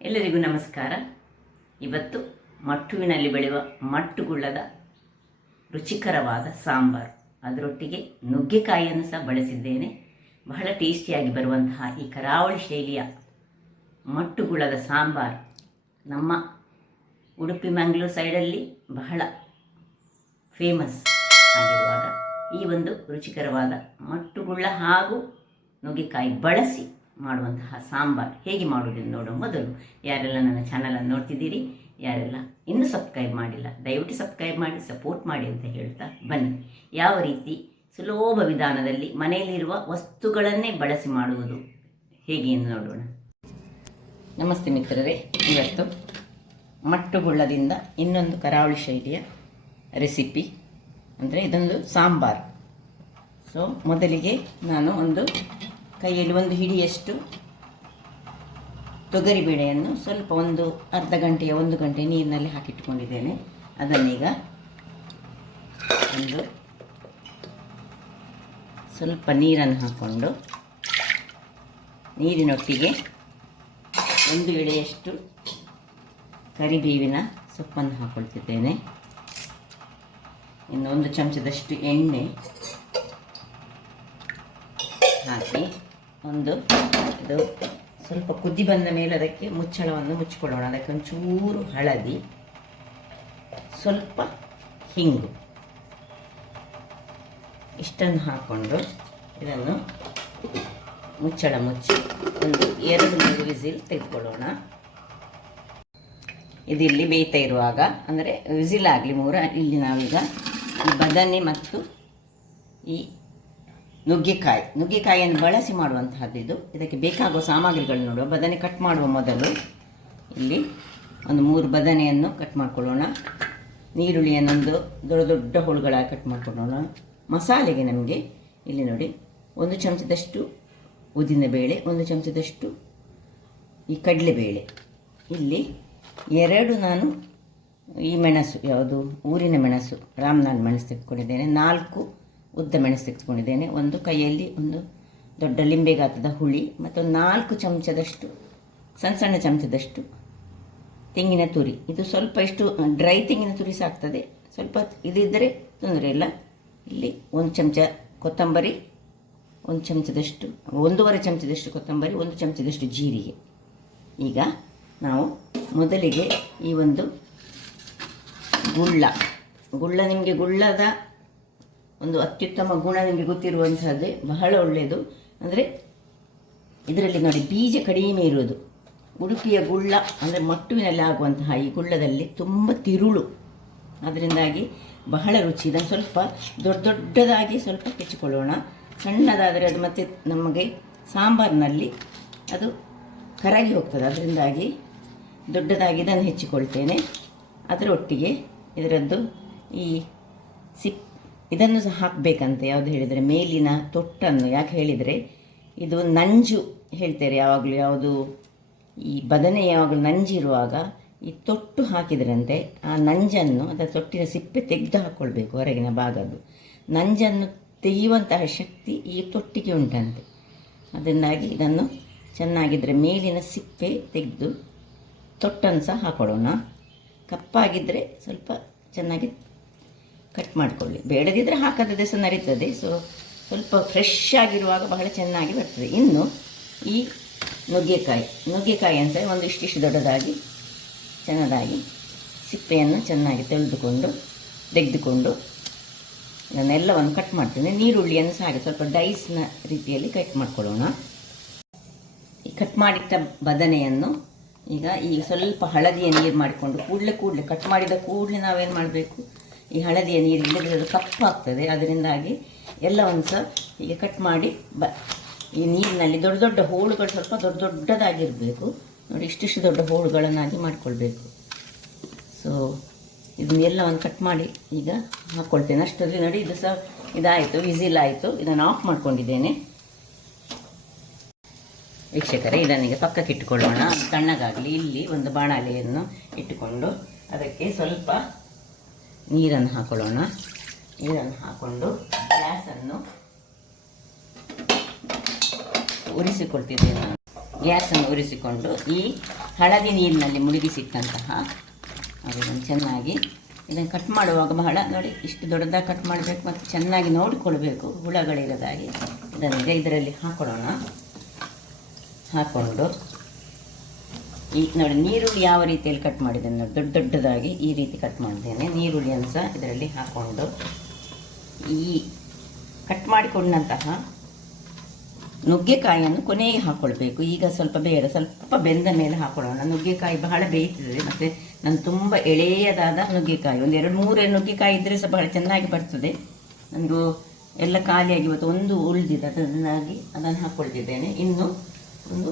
ಎಲ್ಲರಿಗೂ ನಮಸ್ಕಾರ. ಇವತ್ತು ಮಟ್ಟುವಿನಲ್ಲಿ ಬೆಳೆಯುವ ಮಟ್ಟುಗುಳ್ಳದ ರುಚಿಕರವಾದ ಸಾಂಬಾರು, ಅದರೊಟ್ಟಿಗೆ ನುಗ್ಗೆಕಾಯಿಯನ್ನು ಸಹ ಬಳಸಿದ್ದೇನೆ. ಬಹಳ ಟೇಸ್ಟಿಯಾಗಿ ಬರುವಂತಹ ಈ ಕರಾವಳಿ ಶೈಲಿಯ ಮಟ್ಟುಗುಳ್ಳದ ಸಾಂಬಾರು ನಮ್ಮ ಉಡುಪಿ ಮಂಗಳೂರು ಸೈಡಲ್ಲಿ ಬಹಳ ಫೇಮಸ್ ಆಗಿರುವಾಗ ಈ ಒಂದು ರುಚಿಕರವಾದ ಮಟ್ಟುಗುಳ್ಳ ಹಾಗೂ ನುಗ್ಗೆಕಾಯಿ ಬಳಸಿ ಮಾಡುವಂತಹ ಸಾಂಬಾರು ಹೇಗೆ ಮಾಡುವುದನ್ನು ನೋಡೋ ಮೊದಲು ಯಾರೆಲ್ಲ ನನ್ನ ಚಾನಲನ್ನು ನೋಡ್ತಿದ್ದೀರಿ, ಯಾರೆಲ್ಲ ಇನ್ನೂ ಸಬ್ಸ್ಕ್ರೈಬ್ ಮಾಡಿಲ್ಲ, ದಯವಿಟ್ಟು ಸಬ್ಸ್ಕ್ರೈಬ್ ಮಾಡಿ ಸಪೋರ್ಟ್ ಮಾಡಿ ಅಂತ ಹೇಳ್ತಾ ಬನ್ನಿ. ಯಾವ ರೀತಿ ಸುಲಭ ವಿಧಾನದಲ್ಲಿ ಮನೆಯಲ್ಲಿರುವ ವಸ್ತುಗಳನ್ನೇ ಬಳಸಿ ಮಾಡುವುದು ಹೇಗೆ ಎಂದು ನೋಡೋಣ. ನಮಸ್ತೆ ಮಿತ್ರರೇ, ಇವತ್ತು ಮಟ್ಟುಗುಳ್ಳದಿಂದ ಇನ್ನೊಂದು ಕರಾವಳಿ ಶೈಲಿಯ ರೆಸಿಪಿ, ಅಂದರೆ ಇದೊಂದು ಸಾಂಬಾರು. ಸೊ ಮೊದಲಿಗೆ ನಾನು ಒಂದು ಕೈಯಲ್ಲಿ ಒಂದು ಹಿಡಿಯಷ್ಟು ತೊಗರಿಬೇಳೆಯನ್ನು ಸ್ವಲ್ಪ ಒಂದು ಅರ್ಧ ಗಂಟೆಯ 1 ಗಂಟೆ ನೀರಿನಲ್ಲಿ ಹಾಕಿಟ್ಟುಕೊಂಡಿದ್ದೇನೆ. ಅದನ್ನೀಗ ಒಂದು ಸ್ವಲ್ಪ ನೀರನ್ನು ಹಾಕ್ಕೊಂಡು ನೀರಿನೊಟ್ಟಿಗೆ 1 ಎಳೆಯಷ್ಟು ಕರಿಬೇವಿನ ಸೊಪ್ಪನ್ನು ಹಾಕ್ಕೊಳ್ತಿದ್ದೇನೆ. ಇನ್ನು 1 ಚಮಚದಷ್ಟು ಎಣ್ಣೆ ಹಾಕಿ ಇದು ಸ್ವಲ್ಪ ಕುದಿ ಬಂದ ಮೇಲೆ ಅದಕ್ಕೆ ಮುಚ್ಚಳವನ್ನು ಮುಚ್ಚಿಕೊಳ್ಳೋಣ. ಅದಕ್ಕೆ ಒಂಚೂರು ಹಳದಿ, ಸ್ವಲ್ಪ ಹಿಂಗು, ಇಷ್ಟನ್ನು ಹಾಕ್ಕೊಂಡು ಇದನ್ನು ಮುಚ್ಚಳ ಮುಚ್ಚಿ ಒಂದು 2-3 ವಿಸಿಲ್ ತೆಗೆದುಕೊಳ್ಳೋಣ. ಇದಿಲ್ಲಿ ಬೇಯ್ತಾ ಇರುವಾಗ, ಅಂದರೆ ವಿಸಿಲ್ ಆಗಲಿ 3, ಇಲ್ಲಿ ನಾವೀಗ ಈ ಬದನೆ ಮತ್ತು ಈ ನುಗ್ಗೆಕಾಯಿಯನ್ನು ಬಳಸಿ ಮಾಡುವಂತಹದ್ದು ಇದು. ಇದಕ್ಕೆ ಬೇಕಾಗುವ ಸಾಮಗ್ರಿಗಳು ನೋಡುವ. ಬದನೆ ಕಟ್ ಮಾಡುವ ಮೊದಲು ಇಲ್ಲಿ ಒಂದು 3 ಬದನೆಯನ್ನು ಕಟ್ ಮಾಡ್ಕೊಳ್ಳೋಣ. ನೀರುಳ್ಳಿಯನ್ನೊಂದು ದೊಡ್ಡ ದೊಡ್ಡ ಹೋಳುಗಳಾಗಿ ಕಟ್ ಮಾಡ್ಕೊಳ್ಳೋಣ. ಮಸಾಲೆಗೆ ನಮಗೆ ಇಲ್ಲಿ ನೋಡಿ 1 ಚಮಚದಷ್ಟು ಉದ್ದಿನಬೇಳೆ, 1 ಚಮಚದಷ್ಟು ಈ ಕಡಲೆಬೇಳೆ, ಇಲ್ಲಿ 2 ನಾನು ಈ ಮೆಣಸು, ಯಾವುದು ಊರಿನ ಮೆಣಸು, ರಾಮನಾಡ್ ಮೆಣಸು ತೆಗೆದುಕೊಂಡಿದ್ದೇನೆ, 4 ಉದ್ದ ಮೆಣಸು ತೆಗೆದುಕೊಂಡಿದ್ದೇನೆ, ಒಂದು ಕೈಯಲ್ಲಿ ಒಂದು ದೊಡ್ಡ ಲಿಂಬೆ ಗಾತ್ರದ ಹುಳಿ, ಮತ್ತು 4 ಚಮಚದಷ್ಟು ಸಣ್ಣ ಚಮಚದಷ್ಟು ತೆಂಗಿನ ತುರಿ. ಇದು ಸ್ವಲ್ಪ ಇಷ್ಟು ಡ್ರೈ ತೆಂಗಿನ ತುರಿ ಸಾಕ್ತದೆ, ಸ್ವಲ್ಪ ಇದಿದ್ದರೆ ತೊಂದರೆ ಇಲ್ಲ. ಇಲ್ಲಿ 1 ಚಮಚ ಕೊತ್ತಂಬರಿ, 1 ಚಮಚದಷ್ಟು 1.5 ಚಮಚದಷ್ಟು ಕೊತ್ತಂಬರಿ, 1 ಚಮಚದಷ್ಟು ಜೀರಿಗೆ. ಈಗ ನಾವು ಮೊದಲಿಗೆ ಈ ಒಂದು ಗುಳ್ಳ ನಿಮಗೆ ಗುಳ್ಳದ ಒಂದು ಅತ್ಯುತ್ತಮ ಗುಣ ನಿಮಗೆ ಗೊತ್ತಿರುವಂಥದ್ದೇ, ಬಹಳ ಒಳ್ಳೆಯದು. ಅಂದರೆ ಇದರಲ್ಲಿ ನೋಡಿ ಬೀಜ ಕಡಿಮೆ ಇರುವುದು. ಉಡುಪಿಯ ಗುಳ್ಳ ಅಂದರೆ ಮಟ್ಟುವಿನಲ್ಲಿ ಆಗುವಂತಹ ಈ ಗುಳ್ಳದಲ್ಲಿ ತುಂಬ ತಿರುಳು, ಅದರಿಂದಾಗಿ ಬಹಳ ರುಚಿ. ಇದನ್ನು ಸ್ವಲ್ಪ ದೊಡ್ಡದಾಗಿ ಸ್ವಲ್ಪ ಹೆಚ್ಚಿಕೊಳ್ಳೋಣ. ಸಣ್ಣದಾದರೆ ಅದು ಮತ್ತೆ ನಮಗೆ ಸಾಂಬಾರಿನಲ್ಲಿ ಅದು ಕರಗಿ ಹೋಗ್ತದೆ, ಅದರಿಂದಾಗಿ ದೊಡ್ಡದಾಗಿ ಇದನ್ನು ಹೆಚ್ಚಿಕೊಳ್ತೇನೆ. ಅದರೊಟ್ಟಿಗೆ ಇದರದ್ದು ಈ ಇದನ್ನು ಸಹ ಹಾಕಬೇಕಂತೆ. ಯಾವುದು ಹೇಳಿದರೆ ಮೇಲಿನ ತೊಟ್ಟನ್ನು. ಯಾಕೆ ಹೇಳಿದರೆ ಇದು ನಂಜು ಹೇಳ್ತಾರೆ ಯಾವಾಗಲೂ, ಯಾವುದು ಈ ಬದನೆ ಯಾವಾಗಲೂ ನಂಜಿರುವಾಗ ಈ ತೊಟ್ಟು ಹಾಕಿದ್ರಂತೆ ಆ ನಂಜನ್ನು, ಅದರ ತೊಟ್ಟಿನ ಸಿಪ್ಪೆ ತೆಗೆದು ಹಾಕ್ಕೊಳ್ಬೇಕು. ಹೊರಗಿನ ಭಾಗದ್ದು ನಂಜನ್ನು ತೆಗೆಯುವಂತಹ ಶಕ್ತಿ ಈ ತೊಟ್ಟಿಗೆ ಉಂಟಂತೆ. ಅದರಿಂದಾಗಿ ಇದನ್ನು ಚೆನ್ನಾಗಿದ್ದರೆ ಮೇಲಿನ ಸಿಪ್ಪೆ ತೆಗೆದು ತೊಟ್ಟನ್ನು ಸಹ ಹಾಕೊಳ್ಳೋಣ. ಕಪ್ಪಾಗಿದ್ದರೆ ಸ್ವಲ್ಪ ಚೆನ್ನಾಗಿ ಕಟ್ ಮಾಡಿಕೊಳ್ಳಿ, ಬೇಡದಿದ್ದರೆ ಹಾಕದೇ ಸಹ ನಡೀತದೆ. ಸೊ ಸ್ವಲ್ಪ ಫ್ರೆಶ್ ಆಗಿರುವಾಗ ಬಹಳ ಚೆನ್ನಾಗಿ ಬರ್ತದೆ. ಇನ್ನು ಈ ನುಗ್ಗೆಕಾಯಿ ಅಂತ ಒಂದು ಇಷ್ಟಿಷ್ಟು ದೊಡ್ಡದಾಗಿ ಚೆನ್ನಾಗಿ ಸಿಪ್ಪೆಯನ್ನು ಚೆನ್ನಾಗಿ ತೆಗೆದುಕೊಂಡು ಇದನ್ನೆಲ್ಲವನ್ನು ಕಟ್ ಮಾಡ್ತೇನೆ. ನೀರುಳ್ಳಿಯನ್ನು ಸಹ ಹಾಗೆ ಸ್ವಲ್ಪ ಡೈಸ್ನ ರೀತಿಯಲ್ಲಿ ಕಟ್ ಮಾಡ್ಕೊಳ್ಳೋಣ. ಈ ಕಟ್ ಮಾಡಿಟ್ಟ ಬದನೆಯನ್ನು ಈಗ ಸ್ವಲ್ಪ ಹಳದಿಯ ನೀರು ಮಾಡಿಕೊಂಡು ಕೂಡಲೇ ಕಟ್ ಮಾಡಿದ ಕೂಡಲೇ ನಾವೇನು ಮಾಡಬೇಕು, ಈ ಹಳದಿಯ ನೀರು ಇಲ್ಲದ್ರೆ ಅದು ಕಪ್ಪಾಗ್ತದೆ. ಅದರಿಂದಾಗಿ ಎಲ್ಲವನ್ನು ಸಹ ಹೀಗೆ ಕಟ್ ಮಾಡಿ ಈ ನೀರಿನಲ್ಲಿ ದೊಡ್ಡ ಹೋಳುಗಳು ಸ್ವಲ್ಪ ದೊಡ್ಡದಾಗಿರಬೇಕು. ನೋಡಿ ಇಷ್ಟಿಷ್ಟು ದೊಡ್ಡ ಹೋಳುಗಳನ್ನಾಗಿ ಮಾಡಿಕೊಳ್ಬೇಕು. ಸೊ ಇದನ್ನೆಲ್ಲವನ್ನು ಕಟ್ ಮಾಡಿ ಈಗ ಹಾಕ್ಕೊಳ್ತೇನೆ. ಅಷ್ಟರಲ್ಲಿ ನೋಡಿ ಇದು ಸಹ ಇದಾಯಿತು, ವಿಸಿಲ್ ಆಯಿತು. ಇದನ್ನು ಆಫ್ ಮಾಡ್ಕೊಂಡಿದ್ದೇನೆ. ವೀಕ್ಷಕರೇ, ಇದನ್ನೀಗ ಪಕ್ಕಕ್ಕೆ ಇಟ್ಟುಕೊಳ್ಳೋಣ, ತಣ್ಣಗಾಗಲಿ. ಇಲ್ಲಿ ಒಂದು ಬಾಣಲೆಯನ್ನು ಇಟ್ಟುಕೊಂಡು ಅದಕ್ಕೆ ಸ್ವಲ್ಪ ನೀರನ್ನು ಹಾಕೊಳ್ಳೋಣ. ನೀರನ್ನು ಹಾಕ್ಕೊಂಡು ಗ್ಯಾಸನ್ನು ಉರಿಸಿಕೊಳ್ತಿದ್ದೇನೆ. ಗ್ಯಾಸನ್ನು ಉರಿಸಿಕೊಂಡು ಈ ಹಳದಿ ನೀರಿನಲ್ಲಿ ಮುಳುಗಿಸಿಟ್ಟಂತಹ ಅದನ್ನು ಚೆನ್ನಾಗಿ ಇದನ್ನು ಕಟ್ ಮಾಡುವಾಗ ಬಹಳ ನೋಡಿ ಇಷ್ಟು ದೊಡ್ಡದಾಗಿ ಕಟ್ ಮಾಡಬೇಕು ಮತ್ತು ಚೆನ್ನಾಗಿ ನೋಡಿಕೊಳ್ಬೇಕು ಹುಳಗಳಿಲ್ಲದಾಗಿ. ಇದನ್ನು ಇದರಲ್ಲಿ ಹಾಕೊಳ್ಳೋಣ. ಹಾಕ್ಕೊಂಡು ಈ ನೋಡಿ ನೀರುಳ್ಳಿ ಯಾವ ರೀತಿಯಲ್ಲಿ ಕಟ್ ಮಾಡಿದ್ದೇನೆ ನೋಡಿ, ದೊಡ್ಡದಾಗಿ ಈ ರೀತಿ ಕಟ್ ಮಾಡಿದ್ದೇನೆ. ನೀರುಳ್ಳಿಯನ್ನು ಸಹ ಇದರಲ್ಲಿ ಹಾಕ್ಕೊಂಡು ಈ ಕಟ್ ಮಾಡಿಕೊಂಡಂತಹ ನುಗ್ಗೆಕಾಯಿಯನ್ನು ಕೊನೆಗೆ ಹಾಕ್ಕೊಳ್ಬೇಕು. ಈಗ ಸ್ವಲ್ಪ ಬೇಡ, ಸ್ವಲ್ಪ ಬೆಂದ ಮೇಲೆ ಹಾಕೊಳ್ಳೋಣ. ನುಗ್ಗೆಕಾಯಿ ಬಹಳ ಬೇಯ್ತದೆ, ಮತ್ತು ನಾನು ತುಂಬ ಎಳೆಯದಾದ ನುಗ್ಗೆಕಾಯಿ, ಒಂದು 2-3 ನುಗ್ಗೆಕಾಯಿ ಇದ್ದರೆ ಸಹ ಬಹಳ ಚೆನ್ನಾಗಿ ಬರ್ತದೆ. ನನಗೂ ಎಲ್ಲ ಖಾಲಿಯಾಗಿ ಇವತ್ತು ಒಂದು ಉಳಿದಿದೆ, ಅದನ್ನು ಹಾಕ್ಕೊಳ್ತಿದ್ದೇನೆ. ಇನ್ನು ಒಂದು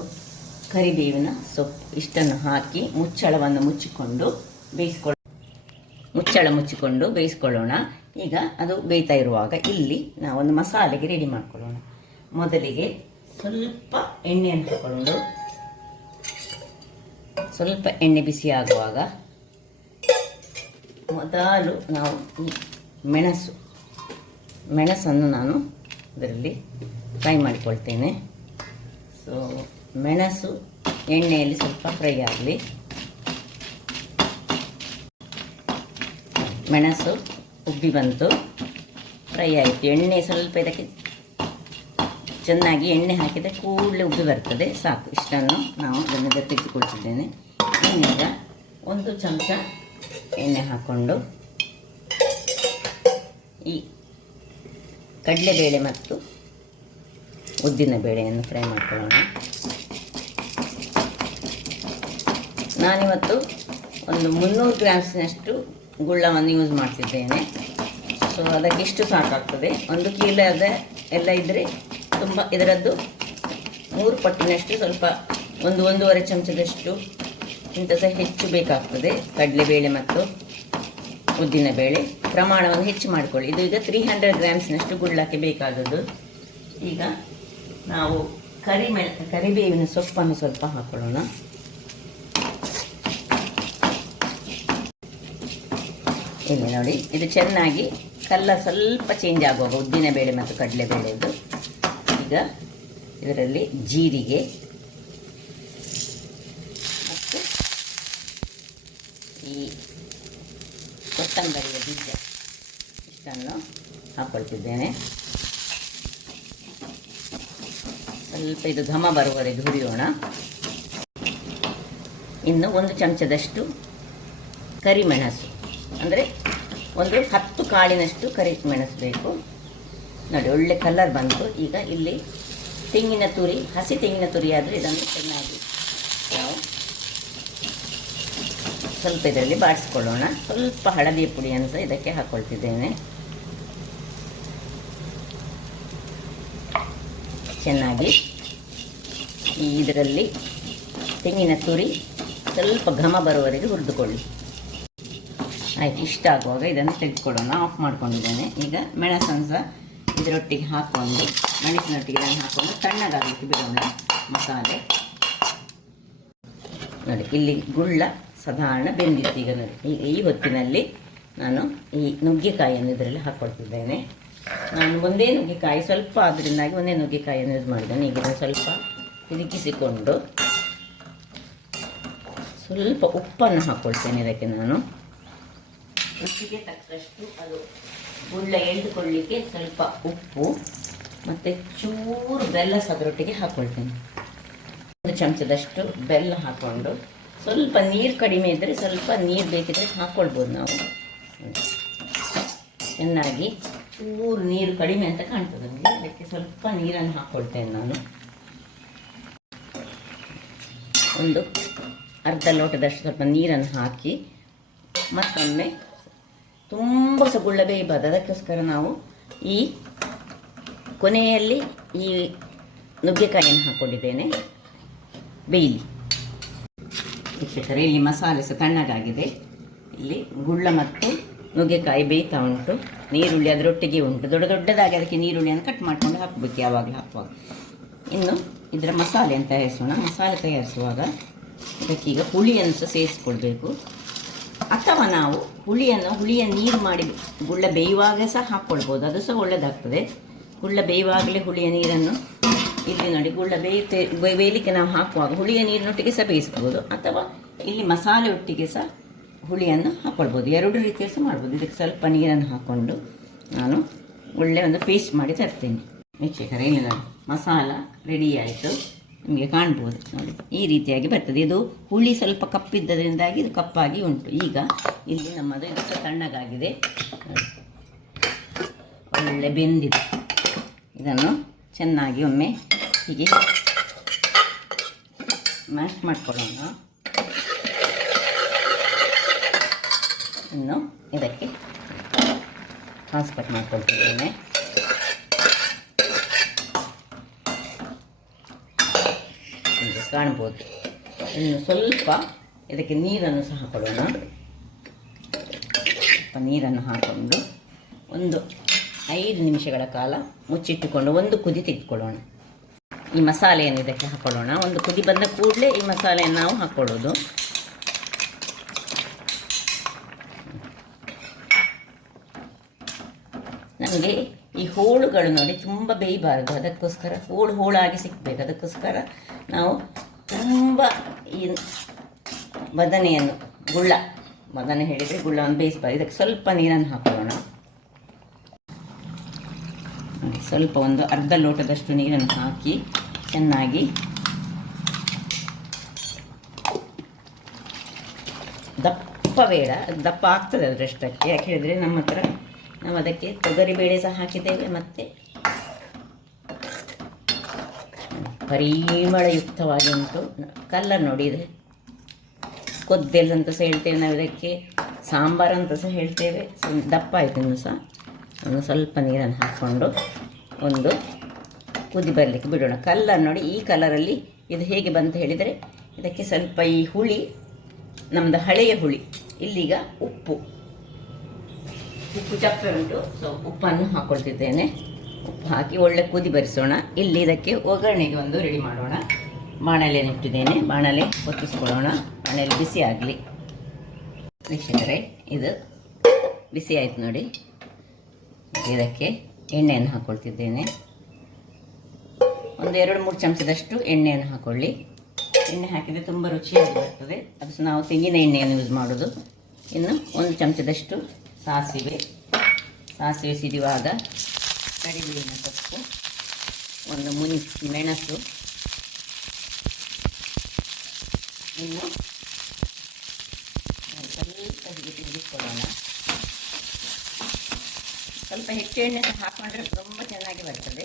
ಕರಿಬೇವಿನ ಸೊಪ್ಪು ಇಷ್ಟನ್ನು ಹಾಕಿ ಮುಚ್ಚಳವನ್ನು ಮುಚ್ಚಿಕೊಂಡು ಬೇಯಿಸ್ಕೊಳ್ಳೋಣ. ಈಗ ಅದು ಬೇಯ್ತಾ ಇರುವಾಗ ಇಲ್ಲಿ ನಾವೊಂದು ಮಸಾಲೆಗೆ ರೆಡಿ ಮಾಡ್ಕೊಳ್ಳೋಣ. ಮೊದಲಿಗೆ ಸ್ವಲ್ಪ ಎಣ್ಣೆಯನ್ನು ಹಾಕ್ಕೊಂಡು, ಸ್ವಲ್ಪ ಎಣ್ಣೆ ಬಿಸಿ ಆಗುವಾಗ ಮೊದಲು ನಾವು ಈ ಮೆಣಸನ್ನು ನಾನು ಇದರಲ್ಲಿ ಫ್ರೈ ಮಾಡಿಕೊಳ್ತೇನೆ. ಸೊ ಮೆಣಸು ಎಣ್ಣೆಯಲ್ಲಿ ಸ್ವಲ್ಪ ಫ್ರೈ ಆಗಲಿ. ಮೆಣಸು ಉಬ್ಬಿ ಬಂತು, ಫ್ರೈ ಆಯಿತು. ಎಣ್ಣೆ ಸ್ವಲ್ಪ ಇದಕ್ಕೆ ಚೆನ್ನಾಗಿ ಎಣ್ಣೆ ಹಾಕಿದರೆ ಕೂಡಲೇ ಉಬ್ಬಿ ಬರ್ತದೆ, ಸಾಕು. ಇಷ್ಟನ್ನು ನಾವು ಅದನ್ನು ತೆಗೆದುಕೊಳ್ತಿದ್ದೇನೆ. ಈಗ 1 ಚಮಚ ಎಣ್ಣೆ ಹಾಕ್ಕೊಂಡು ಈ ಕಡಲೆಬೇಳೆ ಮತ್ತು ಉದ್ದಿನ ಬೇಳೆಯನ್ನು ಫ್ರೈ ಮಾಡ್ಕೊಳ್ಳೋಣ. ನಾನಿವತ್ತು ಒಂದು 300 ಗ್ರಾಮ್ಸಿನಷ್ಟು ಗುಳ್ಳವನ್ನು ಯೂಸ್ ಮಾಡ್ತಿದ್ದೇನೆ. ಸೊ ಅದಕ್ಕೆ ಇಷ್ಟು ಸಾಕಾಗ್ತದೆ. 1 ಕಿಲೋ ಎಲ್ಲ ಇದ್ದರೆ ತುಂಬ ಇದರದ್ದು 3 ಪಟ್ಟಿನಷ್ಟು, ಸ್ವಲ್ಪ 1-1.5 ಚಮಚದಷ್ಟು ಇಂಥ ಸಹ ಹೆಚ್ಚು ಬೇಕಾಗ್ತದೆ. ಕಡಲೆಬೇಳೆ ಮತ್ತು ಉದ್ದಿನ ಬೇಳೆ ಪ್ರಮಾಣವನ್ನು ಹೆಚ್ಚು ಮಾಡಿಕೊಳ್ಳಿ. ಇದು ಈಗ 300 ಗ್ರಾಮ್ಸಿನಷ್ಟು ಗುಳ್ಳಕ್ಕೆ ಬೇಕಾದದ್ದು. ಈಗ ನಾವು ಕರಿಬೇವಿನ ಸೊಪ್ಪನ್ನು ಸ್ವಲ್ಪ ಹಾಕೊಳ್ಳೋಣ. ಇಲ್ಲಿ ನೋಡಿ, ಇದು ಚೆನ್ನಾಗಿ ಕಲರ್ ಸ್ವಲ್ಪ ಚೇಂಜ್ ಆಗುವಾಗ ಉದ್ದಿನ ಬೇಳೆ ಮತ್ತು ಕಡಲೆಬೇಳೆದು. ಈಗ ಇದರಲ್ಲಿ ಜೀರಿಗೆ ಮತ್ತು ಈ ಕೊತ್ತಂಬರಿಯ ಬೀಜ ಇಷ್ಟನ್ನು ಹಾಕ್ಕೊಳ್ತಿದ್ದೇನೆ. ಸ್ವಲ್ಪ ಇದು ಘಮ ಬರುವವರೆಗೆ ಹುರಿಯೋಣ. ಇನ್ನು 1 ಚಮಚದಷ್ಟು ಕರಿಮೆಣಸು, ಅಂದರೆ ಒಂದು 10 ಕಾಳಿನಷ್ಟು ಕರಿಮೆಣಸು ಬೇಕು. ನೋಡಿ ಒಳ್ಳೆ ಕಲರ್ ಬಂತು. ಈಗ ಇಲ್ಲಿ ತೆಂಗಿನ ತುರಿ, ಹಸಿ ತೆಂಗಿನ ತುರಿ ಆದರೆ ಇದನ್ನು ಚೆನ್ನಾಗಿ ನಾವು ಸ್ವಲ್ಪ ಇದರಲ್ಲಿ ಬಾಡಿಸ್ಕೊಳ್ಳೋಣ. ಸ್ವಲ್ಪ ಹಳದಿ ಪುಡಿಯನ್ನು ಸಹ ಇದಕ್ಕೆ ಹಾಕ್ಕೊಳ್ತಿದ್ದೇನೆ. ಚೆನ್ನಾಗಿ ಇದರಲ್ಲಿ ತೆಂಗಿನ ತುರಿ ಸ್ವಲ್ಪ ಘಮ ಬರುವವರೆಗೆ ಹುರಿದುಕೊಳ್ಳಿ. ಆಯಿತು, ಇಷ್ಟ ಆಗುವಾಗ ಇದನ್ನು ತೆಗೆದುಕೊಳ್ಳೋಣ. ಆಫ್ ಮಾಡ್ಕೊಂಡಿದ್ದೇನೆ. ಈಗ ಮೆಣಸನ್ನು ಸಹ ಇದರೊಟ್ಟಿಗೆ ಹಾಕ್ಕೊಂಡು, ಮೆಣಸಿನೊಟ್ಟಿಗೆ ಇದನ್ನು ಹಾಕ್ಕೊಂಡು ತಣ್ಣಗಾಗಲಿಕ್ಕೆ ಬಿಡೋಣ ಮಸಾಲೆ. ನೋಡಿ ಇಲ್ಲಿ ಗುಳ್ಳ ಸಾಧಾರಣ ಬೆಂದಿತ್ತು. ಈಗ ನೋಡಿ ಈ ಹೊತ್ತಿನಲ್ಲಿ ನಾನು ಈ ನುಗ್ಗೆಕಾಯಿಯನ್ನು ಇದರಲ್ಲಿ ಹಾಕ್ಕೊಳ್ತಿದ್ದೇನೆ. ನಾನು ಒಂದೇ ನುಗ್ಗೆಕಾಯಿ ಸ್ವಲ್ಪ ಅದರಿಂದಾಗಿ ಒಂದೇ ನುಗ್ಗೆಕಾಯಿಯನ್ನು ಯೂಸ್ ಮಾಡಿದ್ದೇನೆ. ಈಗ ಸ್ವಲ್ಪ ತಿರುಗಿಸಿಕೊಂಡು ಸ್ವಲ್ಪ ಉಪ್ಪನ್ನು ಹಾಕ್ಕೊಳ್ತೇನೆ ಇದಕ್ಕೆ. ನಾನು ರುಚಿಗೆ ತಕ್ಕಷ್ಟು ಅದು ಗುಳ್ಳ ಎಳೆದುಕೊಳ್ಳಲಿಕ್ಕೆ ಸ್ವಲ್ಪ ಉಪ್ಪು ಮತ್ತು ಚೂರು ಬೆಲ್ಲ ಅದರೊಟ್ಟಿಗೆ ಹಾಕ್ಕೊಳ್ತೇನೆ. 1 ಚಮಚದಷ್ಟು ಬೆಲ್ಲ ಹಾಕ್ಕೊಂಡು, ಸ್ವಲ್ಪ ನೀರು ಕಡಿಮೆ ಇದ್ದರೆ ಸ್ವಲ್ಪ ನೀರು ಬೇಕಿದ್ದರೆ ಹಾಕ್ಕೊಳ್ಬೋದು ನಾವು. ಚೆನ್ನಾಗಿ ಚೂರು ನೀರು ಕಡಿಮೆ ಅಂತ ಕಾಣ್ತದೆ ನಮಗೆ, ಅದಕ್ಕೆ ಸ್ವಲ್ಪ ನೀರನ್ನು ಹಾಕ್ಕೊಳ್ತೇನೆ ನಾನು. ಒಂದು ಅರ್ಧ ಲೋಟದಷ್ಟು ಸ್ವಲ್ಪ ನೀರನ್ನು ಹಾಕಿ ಮತ್ತೊಮ್ಮೆ ತುಂಬ ಸಹ ಗುಳ್ಳ ಬೇಯಬಾರ್ದು. ಅದಕ್ಕೋಸ್ಕರ ನಾವು ಈ ಕೊನೆಯಲ್ಲಿ ಈ ನುಗ್ಗೆಕಾಯಿಯನ್ನು ಹಾಕ್ಕೊಂಡಿದ್ದೇನೆ, ಬೇಯಲಿ. ವೀಕ್ಷಕರೇ, ಇಲ್ಲಿ ಮಸಾಲೆ ಸಹ ತಣ್ಣಗಾಗಿದೆ. ಇಲ್ಲಿ ಗುಳ್ಳ ಮತ್ತು ನುಗ್ಗೆಕಾಯಿ ಬೇಯ್ತಾ ಉಂಟು. ನೀರುಳ್ಳಿ ಅದರೊಟ್ಟಿಗೆ ಉಂಟು. ದೊಡ್ಡದಾಗಿ ಅದಕ್ಕೆ ನೀರುಳ್ಳಿಯನ್ನು ಕಟ್ ಮಾಡ್ಕೊಂಡು ಹಾಕಬೇಕು ಯಾವಾಗಲೂ ಹಾಕುವಾಗ. ಇನ್ನು ಇದರ ಮಸಾಲೆಯನ್ನು ತಯಾರಿಸೋಣ. ಮಸಾಲೆ ತಯಾರಿಸುವಾಗ ಇದಕ್ಕೀಗ ಹುಳಿಯನ್ನು ಸಹ ಸೇರಿಸ್ಕೊಳ್ಬೇಕು. ಅಥವಾ ನಾವು ಹುಳಿಯ ನೀರು ಮಾಡಿ ಗುಳ್ಳ ಬೇಯುವಾಗ ಸಹ ಹಾಕ್ಕೊಳ್ಬೋದು, ಅದು ಸಹ ಒಳ್ಳೆಯದಾಗ್ತದೆ. ಗುಳ್ಳ ಬೇಯುವಾಗಲೇ ಹುಳಿಯ ನೀರನ್ನು ಇಲ್ಲಿ ನೋಡಿ ಗುಳ್ಳ ಬೇಯಲಿಕ್ಕೆ ನಾವು ಹಾಕುವಾಗ ಹುಳಿಯ ನೀರಿನೊಟ್ಟಿಗೆ ಸಹ ಬೇಯಿಸ್ಬೋದು, ಅಥವಾ ಇಲ್ಲಿ ಮಸಾಲೆ ಒಟ್ಟಿಗೆ ಸಹ ಹುಳಿಯನ್ನು ಹಾಕ್ಕೊಳ್ಬೋದು. ಎರಡು ರೀತಿಯ ಸಹ ಮಾಡ್ಬೋದು. ಇದಕ್ಕೆ ಸ್ವಲ್ಪ ನೀರನ್ನು ಹಾಕ್ಕೊಂಡು ನಾನು ಒಳ್ಳೆಯ ಒಂದು ಪೇಸ್ಟ್ ಮಾಡಿ ತರ್ತೇನೆ. ವೀಕ್ಷಕರೇ, ಇಲ್ಲಿ ನೋಡಿ ಮಸಾಲ ರೆಡಿ ಆಯಿತು. ನಿಮಗೆ ಕಾಣ್ಬೋದು ನೋಡಿ, ಈ ರೀತಿಯಾಗಿ ಬರ್ತದೆ. ಇದು ಹುಳಿ ಸ್ವಲ್ಪ ಕಪ್ಪಿದ್ದರಿಂದಾಗಿ ಇದು ಕಪ್ಪಾಗಿ ಉಂಟು. ಈಗ ಇಲ್ಲಿ ನಮ್ಮದು ಇದು ಸಹ ತಣ್ಣಗಾಗಿದೆ, ಒಳ್ಳೆ ಬೆಂದಿದೆ. ಇದನ್ನು ಚೆನ್ನಾಗಿ ಒಮ್ಮೆ ಹೀಗೆ ಮ್ಯಾಶ್ ಮಾಡ್ಕೊಳ್ಳೋಣ. ಇನ್ನು ಇದಕ್ಕೆ ಟ್ರಾನ್ಸ್ಫರ್ ಮಾಡ್ಕೊಳ್ತಿದ್ದೇನೆ. ಹೀಗೆ ಕಾಣ್ಬೋದು. ಇನ್ನು ಸ್ವಲ್ಪ ಇದಕ್ಕೆ ನೀರನ್ನು ಸಹ ಹಾಕೊಳ್ಳೋಣ. ಸ್ವಲ್ಪ ನೀರನ್ನು ಹಾಕ್ಕೊಂಡು ಒಂದು 5 ನಿಮಿಷಗಳ ಕಾಲ ಮುಚ್ಚಿಟ್ಟುಕೊಂಡು ಒಂದು ಕುದಿ ತೆಗೆದುಕೊಳ್ಳೋಣ. ಈ ಮಸಾಲೆಯನ್ನು ಇದಕ್ಕೆ ಹಾಕ್ಕೊಳ್ಳೋಣ. ಒಂದು ಕುದಿ ಬಂದ ಕೂಡಲೇ ಈ ಮಸಾಲೆಯನ್ನು ನಾವು ಹಾಕ್ಕೊಳ್ಳೋದು. ನಮಗೆ ಈ ಹೋಳುಗಳು ನೋಡಿ ತುಂಬ ಬೇಯಬಾರದು, ಅದಕ್ಕೋಸ್ಕರ ಹೋಳಾಗಿ ಸಿಕ್ಕಬೇಕು. ಅದಕ್ಕೋಸ್ಕರ ನಾವು ತುಂಬ ಈ ಬದನೆಯನ್ನು ಬದನೆ ಹೇಳಿದರೆ ಗುಳ್ಳವನ್ನು ಬೇಯಿಸಬಾರ್ದು. ಇದಕ್ಕೆ ಸ್ವಲ್ಪ ನೀರನ್ನು ಹಾಕೊಳ್ಳೋಣ. ಸ್ವಲ್ಪ ಒಂದು ಅರ್ಧ ಲೋಟದಷ್ಟು ನೀರನ್ನು ಹಾಕಿ ಚೆನ್ನಾಗಿ ದಪ್ಪ ಬೇಡ, ದಪ್ಪ ಆಗ್ತದೆ ಅದರಷ್ಟಕ್ಕೆ. ಯಾಕೆ ಹೇಳಿದರೆ ನಮ್ಮ ಹತ್ರ ನಾವು ಅದಕ್ಕೆ ತೊಗರಿಬೇಳೆ ಸಹ ಹಾಕಿದ್ದೇವೆ, ಮತ್ತು ಪರಿಮಳಯುಕ್ತವಾಗಿ ಉಂಟು. ಕಲ್ಲರ್ ನೋಡಿ, ಇದೆ ಕೊದ್ದೆಲ್ ಅಂತ ಸಹ ಹೇಳ್ತೇವೆ ನಾವು, ಇದಕ್ಕೆ ಸಾಂಬಾರು ಅಂತ ಸಹ ಹೇಳ್ತೇವೆ. ದಪ್ಪ ಆಯಿತು. ಇನ್ನು ಸಹ ಒಂದು ಸ್ವಲ್ಪ ನೀರನ್ನು ಹಾಕ್ಕೊಂಡು ಒಂದು ಕುದಿ ಬರಲಿಕ್ಕೆ ಬಿಡೋಣ. ಕಲ್ಲರ್ ನೋಡಿ, ಈ ಕಲರಲ್ಲಿ ಇದು ಹೇಗೆ ಬಂತ ಹೇಳಿದರೆ ಇದಕ್ಕೆ ಸ್ವಲ್ಪ ಈ ಹುಳಿ, ನಮ್ಮದು ಹಳೆಯ ಹುಳಿ, ಇಲ್ಲೀಗ ಉಪ್ಪು ಚಪ್ಪೆ ಉಂಟು, ಸೊ ಉಪ್ಪನ್ನು ಹಾಕ್ಕೊಳ್ತಿದ್ದೇನೆ. ಉಪ್ಪು ಹಾಕಿ ಒಳ್ಳೆ ಕುದಿ ಬರಿಸೋಣ. ಇಲ್ಲಿ ಇದಕ್ಕೆ ಒಗ್ಗರಣೆಗೆ ಒಂದು ರೆಡಿ ಮಾಡೋಣ. ಬಾಣಲೆ ಇಟ್ಟಿದ್ದೇನೆ, ಬಾಣಲೆ ಹೊತ್ತಿಸ್ಕೊಳ್ಳೋಣ. ಬಾಣಲೆ ಬಿಸಿ ಆಗಲಿ. ವೀಕ್ಷಕರೇ, ಇದು ಬಿಸಿ ಆಯಿತು ನೋಡಿ. ಇದಕ್ಕೆ ಎಣ್ಣೆಯನ್ನು ಹಾಕ್ಕೊಳ್ತಿದ್ದೇನೆ. ಒಂದು 2-3 ಚಮಚದಷ್ಟು ಎಣ್ಣೆಯನ್ನು ಹಾಕ್ಕೊಳ್ಳಿ. ಎಣ್ಣೆ ಹಾಕಿದರೆ ತುಂಬ ರುಚಿಯಾಗಿ ಬರ್ತದೆ. ಅದು ಸಹ ನಾವು ತೆಂಗಿನ ಎಣ್ಣೆಯನ್ನು ಯೂಸ್ ಮಾಡೋದು. ಇನ್ನು 1 ಚಮಚದಷ್ಟು ಸಾಸಿವೆ ಸಿಡಿಯುವಾಗ ಕರಿಬೇವಿನ ಸೊಪ್ಪು, ಒಂದು ಮೆಣಸು, ಇನ್ನು ಸ್ವಲ್ಪ ಹೀಗೆ ತಿರುಗಿಸ್ಕೊಳ್ಳೋಣ. ಸ್ವಲ್ಪ ಹೆಚ್ಚು ಎಣ್ಣೆ ಸಹ ಹಾಕೊಂಡ್ರೆ ತುಂಬ ಚೆನ್ನಾಗಿ ಬರ್ತದೆ.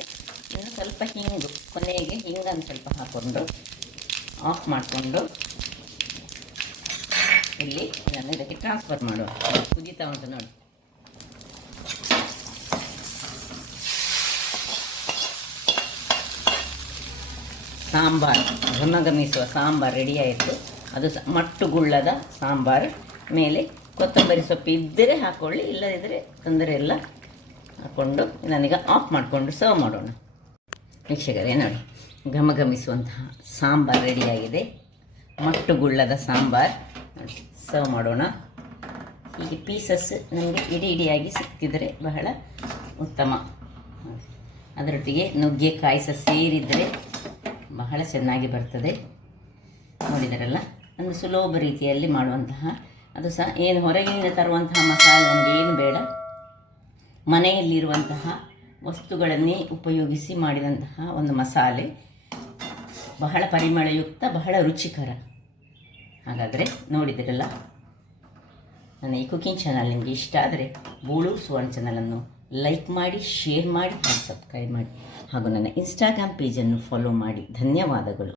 ಇನ್ನು ಸ್ವಲ್ಪ ಹಿಂಗು, ಕೊನೆಗೆ ಹಿಂಗನ್ನು ಸ್ವಲ್ಪ ಹಾಕ್ಕೊಂಡು ಆಫ್ ಮಾಡಿಕೊಂಡು ಇಲ್ಲಿ ಇದನ್ನು ಇದಕ್ಕೆ ಟ್ರಾನ್ಸ್ಫರ್ ಮಾಡುವ. ಕುದೀತಾ ಉಂಟು ನೋಡಿ. ಸಾಂಬಾರು, ಘಮಘಮಿಸುವ ಸಾಂಬಾರು ರೆಡಿ ಆಯಿತು. ಅದು ಮಟ್ಟುಗುಳ್ಳದ ಸಾಂಬಾರು. ಮೇಲೆ ಕೊತ್ತಂಬರಿ ಸೊಪ್ಪು ಇದ್ದರೆ ಹಾಕ್ಕೊಳ್ಳಿ, ಇಲ್ಲದಿದ್ದರೆ ತೊಂದರೆ ಇಲ್ಲ. ಹಾಕ್ಕೊಂಡು ನಾನೀಗ ಆಫ್ ಮಾಡಿಕೊಂಡು ಸರ್ವ್ ಮಾಡೋಣ. ವೀಕ್ಷಕರೇ ನೋಡಿ, ಘಮಘಮಿಸುವಂತಹ ಸಾಂಬಾರು ರೆಡಿಯಾಗಿದೆ. ಮಟ್ಟುಗುಳ್ಳದ ಸಾಂಬಾರು ನೋಡಿ, ಸರ್ವ್ ಮಾಡೋಣ. ಹೀಗೆ ಪೀಸಸ್ ನಮಗೆ ಇಡಿಯಾಗಿ ಸಿಕ್ಕಿದರೆ ಬಹಳ ಉತ್ತಮ. ಅದರೊಟ್ಟಿಗೆ ನುಗ್ಗೆಕಾಯಿ ಸಹ ಸೇರಿದರೆ ಬಹಳ ಚೆನ್ನಾಗಿ ಬರ್ತದೆ. ನೋಡಿದರಲ್ಲ, ಒಂದು ಸುಲಭ ರೀತಿಯಲ್ಲಿ ಮಾಡುವಂತಹ, ಅದು ಸಹ ಏನು ಹೊರಗಿನಿಂದ ತರುವಂತಹ ಮಸಾಲೆ ನಮಗೆ ಏನು ಬೇಡ, ಮನೆಯಲ್ಲಿರುವಂತಹ ವಸ್ತುಗಳನ್ನೇ ಉಪಯೋಗಿಸಿ ಮಾಡಿದಂತಹ ಒಂದು ಮಸಾಲೆ. ಬಹಳ ಪರಿಮಳಯುಕ್ತ, ಬಹಳ ರುಚಿಕರ. ಹಾಗಾದರೆ ನೋಡಿದಿರಲ್ಲ, ನನ್ನ ಈ ಕುಕಿಂಗ್ ಚಾನಲ್ ನಿಮಗೆ ಇಷ್ಟ ಆದರೆ ಬೋಳು ಸುವರ್ಣ ಚಾನಲನ್ನು ಲೈಕ್ ಮಾಡಿ, ಶೇರ್ ಮಾಡಿ ಹಾಗೂ ಸಬ್ಸ್ಕ್ರೈಬ್ ಮಾಡಿ, ಹಾಗೂ ನನ್ನ ಇನ್ಸ್ಟಾಗ್ರಾಮ್ ಪೇಜನ್ನು ಫಾಲೋ ಮಾಡಿ. ಧನ್ಯವಾದಗಳು.